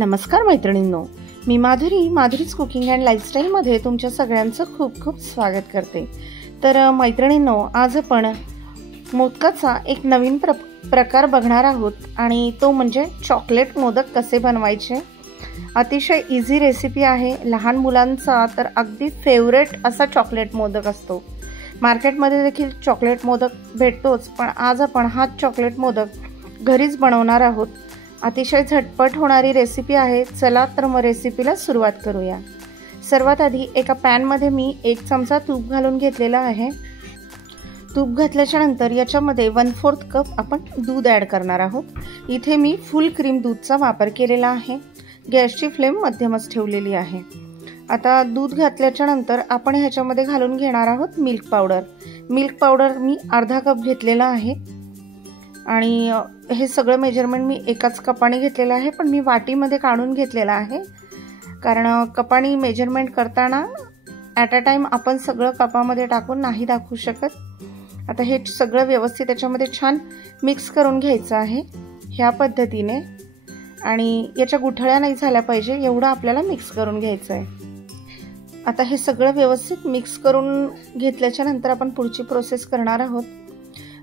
नमस्कार मैत्रिणींनो, मी Madhuri's cooking and लाईफस्टाईलमध्ये तुमच्या सगळ्यांचं खूप खूप स्वागत करते। तर मैत्रिणींनो, आज आपण मोदकाचा एक नवीन प्रकार बघणार आहोत आणि तो म्हणजे चॉकलेट मोदक कसे बनवायचे। अतिशय इझी रेसिपी आहे। लहान मुलांचा तर अगदी फेवरेट असा चॉकलेट मोदक असतो। मार्केटमध्ये देखील चॉकलेट मोदक भेटतोच, पण आज आपण हा चॉकलेट मोदक घरीच बनवणार आहोत। अतिशय झटपट होणारी रेसिपी आहे। चला तर मग रेसिपीला सुरुवात करूया। सर्वात आधी एका पॅन मध्ये मी 1 चमचा तूप घालून घेतलेला आहे। तूप घातल्याच्या नंतर याच्यामध्ये 1/4 कप आपण दूध ॲड करणार आहोत। इथे मी फुल क्रीम दूधचा वापर केलेला आहे। गॅसची फ्लेम मध्यमच ठेवलेली आहे। आता दूध घातल्याच्या नंतर आपण ह्याच्यामध्ये घालून घेणार आहोत मिल्क पावडर। मिल्क पावडर मी अर्धा कप घेतलेला आहे आणि हे सगळं मेजरमेंट मी एकाच कपाने घेतलेलं आहे, पण मी वाटीमध्ये काढून घेतलेला आहे, कारण कपाने मेजरमेंट करताना ॲट अ टाइम आपण सगळं कपामध्ये टाकून नाही दाखवू शकत। आता हे सगळं व्यवस्थित त्याच्यामध्ये छान मिक्स करून घ्यायचं आहे ह्या पद्धतीने, आणि याच्या गुठळ्या नाही झाल्या पाहिजे एवढं आपल्याला मिक्स करून घ्यायचं आहे। आता हे सगळं व्यवस्थित मिक्स करून घेतल्याच्या नंतर आपण पुढची प्रोसेस करणार आहोत।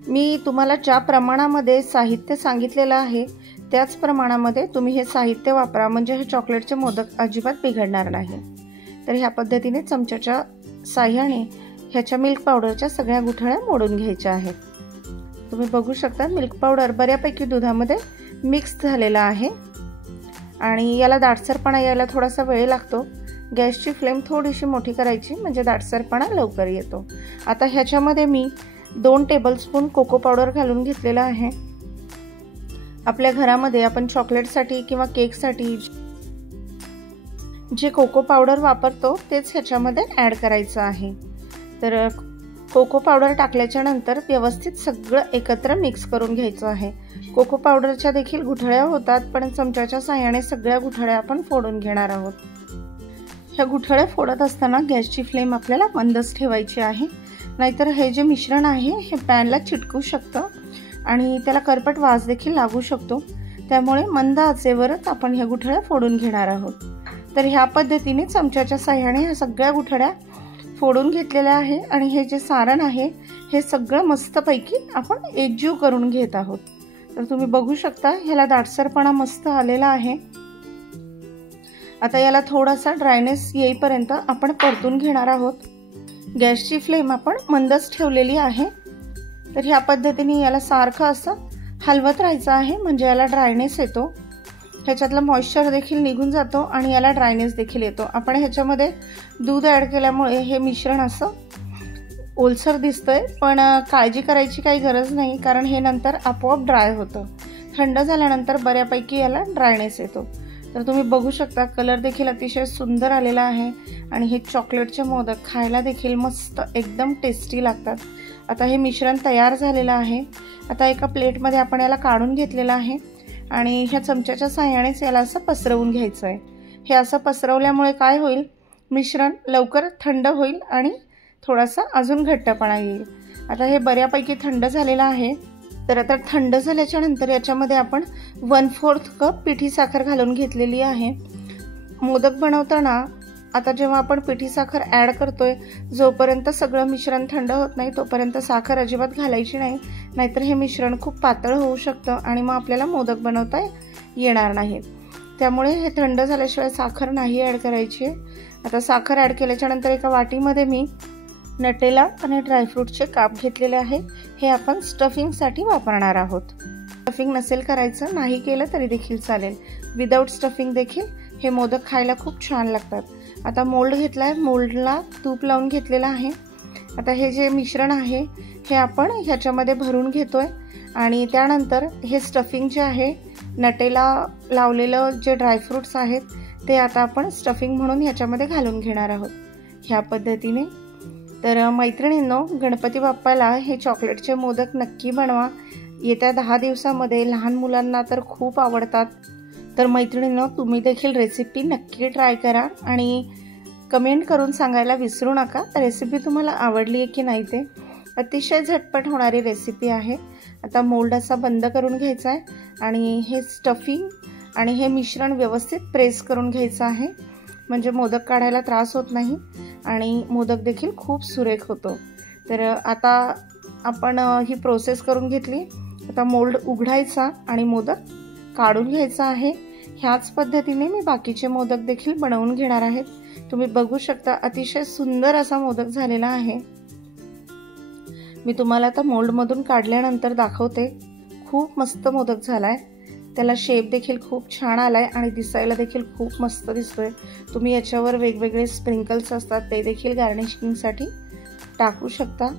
मी तुम्हाला ज्या प्रमाणामध्ये साहित्य सांगितलेलं आहे त्याच प्रमाणामध्ये तुम्ही हे साहित्य वापरा, म्हणजे हे चॉकलेटचे मोदक अजिबात बिघडणार नाही। तर ह्या पद्धतीने चमच्याच्या साहाय्याने ह्याच्या मिल्क पावडरच्या सगळ्या गुठळ्या मोडून घ्यायच्या आहेत। तुम्ही बघू शकता मिल्क पावडर बऱ्यापैकी दुधामध्ये मिक्स झालेला आहे आणि याला दाटसरपणा यायला थोडासा वेळ लागतो। गॅसची फ्लेम थोडीशी मोठी करायची, म्हणजे दाटसरपणा लवकर येतो। आता ह्याच्यामध्ये मी 2 टेबलस्पून कोको पावडर घालून घेतलेला आहे। आपल्या घरामध्ये आपण चॉकलेटसाठी किंवा केकसाठी जे कोको पावडर वापरतो तेच ह्याच्यामध्ये ॲड करायचं आहे। तर कोको पावडर टाकल्याच्या नंतर व्यवस्थित सगळं एकत्र मिक्स करून घ्यायचं आहे। कोको पावडरच्या देखील गुठळ्या होतात, पण चमच्याच्या साहाय्याने सगळ्या गुठळ्या आपण फोडून घेणार आहोत। ह्या गुठळ्या फोडत असताना गॅसची फ्लेम आपल्याला मंदच ठेवायची आहे, नाहीतर हे जे मिश्रण आहे हे पॅनला चिटकू शकतं आणि त्याला करपट वास देखील लागू शकतो। त्यामुळे मंद आचेवरच आपण ह्या गुठळ्या फोडून घेणार आहोत। तर ह्या पद्धतीने चमच्याच्या साहाय्याने ह्या सगळ्या गुठळ्या फोडून घेतलेल्या आहे आणि हे जे सारण आहे हे सगळं मस्तपैकी आपण एकजीव करून घेत आहोत। तर तुम्ही बघू शकता ह्याला दाटसरपणा मस्त आलेला आहे। आता याला थोडासा ड्रायनेस येईपर्यंत आपण परतून घेणार आहोत। गॅसची फ्लेम आपण मंदच ठेवलेली आहे। तर ह्या पद्धतीने याला सारखं असं हलवत राहायचं आहे, म्हणजे याला ड्रायनेस येतो। ह्याच्यातलं मॉइश्चर देखील निघून जातो आणि याला ड्रायनेस देखील येतो। आपण ह्याच्यामध्ये दूध ॲड केल्यामुळे हे मिश्रण असं ओलसर दिसतंय, पण काळजी करायची काही गरज नाही, कारण हे नंतर आपोआप ड्राय होतं। थंड झाल्यानंतर बऱ्यापैकी याला ड्रायनेस येतो। तर तुम्ही बघू शकता कलर देखील अतिशय सुंदर आलेला आहे आणि हे चॉकलेटचे मोदक खायला देखील मस्त एकदम टेस्टी लागतात। आता हे मिश्रण तयार झालेलं आहे। आता एका प्लेटमध्ये आपण याला काढून घेतलेलं आहे आणि ह्या चमच्याच्या साहाय्यानेच याला असं पसरवून घ्यायचं आहे। हे असं पसरवल्यामुळे काय होईल, मिश्रण लवकर थंड होईल आणि थोडासा अजून घट्टपणा येईल। आता हे बऱ्यापैकी थंड झालेलं आहे। तर आता थंड झाल्याच्या नंतर याच्यामध्ये आपण 1/4 कप पिठी साखर घालून घेतलेली आहे। मोदक बनवताना आता जेव्हा आपण पिठी साखर ॲड करतोय, जोपर्यंत सगळं मिश्रण थंड होत नाही तोपर्यंत साखर अजिबात घालायची नाही, नाहीतर हे मिश्रण खूप पातळ होऊ शकतं आणि मग आपल्याला मोदक बनवता येणार नाही। त्यामुळे हे थंड झाल्याशिवाय साखर नाही ॲड करायची आहे। आता साखर ॲड केल्याच्या नंतर एका वाटीमध्ये मी नटेला आणि ड्रायफ्रूटचे काप घेतलेले आहे। हे आपण स्टफिंगसाठी वापरणार आहोत। स्टफिंग नसेल करायचं, नाही केलं तरी देखील चालेल। विदाऊट स्टफिंग देखील हे मोदक खायला खूप छान लागतात। आता मोल्ड घेतलाय, मोल्डला तूप लावून घेतलेलं आहे। आता हे जे मिश्रण आहे हे आपण ह्याच्यामध्ये भरून घेतोय आणि त्यानंतर हे स्टफिंग जे आहे, नटेला लावलेलं जे ड्रायफ्रूट्स आहेत ते आता आपण स्टफिंग म्हणून ह्याच्यामध्ये घालून घेणार आहोत ह्या पद्धतीने। तर मैत्रिणींनो, गणपती बाप्पाला हे चॉकलेटचे मोदक नक्की बनवा। येत्या 10 दिवसामध्ये लहान मुलांना तर खूप आवडतात। तर मैत्रिणींनो, तुम्ही देखील रेसिपी नक्की ट्राय करा आणि कमेंट करून सांगायला विसरू नका रेसिपी तुम्हाला आवडली आहे की नाही ते। अतिशय झटपट होणारी रेसिपी आहे। आता मोल्ड असा बंद करून घ्यायचा आहे आणि हे स्टफिंग आणि हे मिश्रण व्यवस्थित प्रेस करून घ्यायचं आहे, म्हणजे मोदक काढायला त्रास होत नाही आणि मोदक देखील खूप सुरेख होतो। तर आता आपण ही प्रोसेस करून घेतली। आता मोल्ड उघडायचा आणि मोदक काढून घ्यायचा आहे। ह्याच पद्धतीने मी बाकीचे मोदक देखील बनवून घेणार आहे। तुम्ही बघू शकता अतिशय सुंदर असा मोदक झालेला आहे। मी तुम्हाला आता मोल्ड मधून काढल्यानंतर दाखवते। खूप मस्त मोदक झालाय, त्याला शेप देखील खूप छान आलाय आणि दिसायला देखील खूप मस्त दिसतोय। तुम्ही याच्यावर वेगवेगळे स्प्रिंकल्स असतात ते देखील गार्निशिंगसाठी टाकू शकता।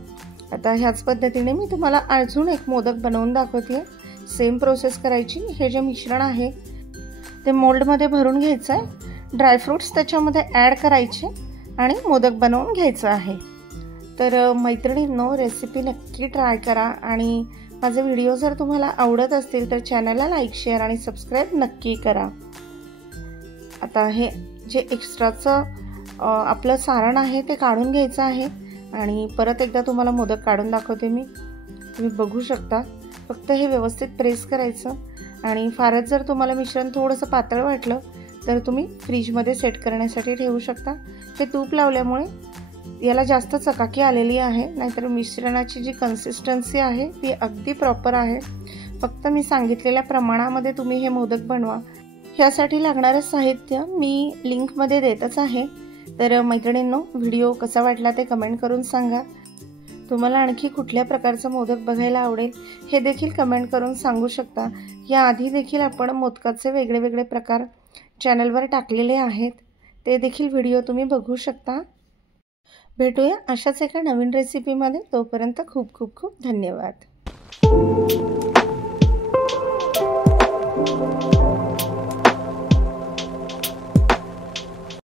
आता ह्याच पद्धतीने मी तुम्हाला अजून एक मोदक बनवून दाखवते। सेम प्रोसेस करायची। हे जे मिश्रण आहे ते मोल्ड मध्ये भरून घ्यायचं आहे, ड्रायफ्रुट्स त्याच्यामध्ये ॲड करायचे आणि मोदक बनवून घ्यायचं आहे। तर मैत्रिणींनो, रेसिपी नक्की ट्राय करा आणि माझे व्हिडिओ जर तुम्हाला आवडत असतील तर चॅनलला लाईक, शेअर आणि सबस्क्राईब नक्की करा। आता हे जे एक्स्ट्राचं आपलं सारण आहे ते काढून घ्यायचं आहे आणि परत एकदा तुम्हाला मोदक काढून दाखवते मी। तुम्ही बघू शकता, फक्त हे व्यवस्थित प्रेस करायचं आणि फारच जर तुम्हाला मिश्रण थोडंसं पातळ वाटलं तर तुम्ही फ्रीजमध्ये सेट करण्यासाठी ठेवू शकता। हे तूप लावल्यामुळे याला जास्त चकाकी आलेली आहे, नाहीतर मिश्रणाची जी कन्सिस्टन्सी आहे ती अगदी प्रॉपर आहे। फक्त मी सांगितलेल्या प्रमाणामध्ये तुम्ही हे मोदक बनवा। ह्यासाठी लागणारे साहित्य मी लिंकमध्ये देतच आहे। तर मैत्रिणींनो, व्हिडिओ कसा वाटला ते कमेंट करून सांगा। तुम्हाला आणखी कुठल्या प्रकारचा मोदक बघायला आवडेल हे देखील कमेंट करून सांगू शकता। याआधी देखील आपण मोदकाचे वेगळे प्रकार चॅनलवर टाकलेले आहेत, ते देखील व्हिडिओ तुम्ही बघू शकता। भेटूया अशाच एका नवीन रेसिपीमध्ये। तोपर्यंत खूप खूप खूप धन्यवाद।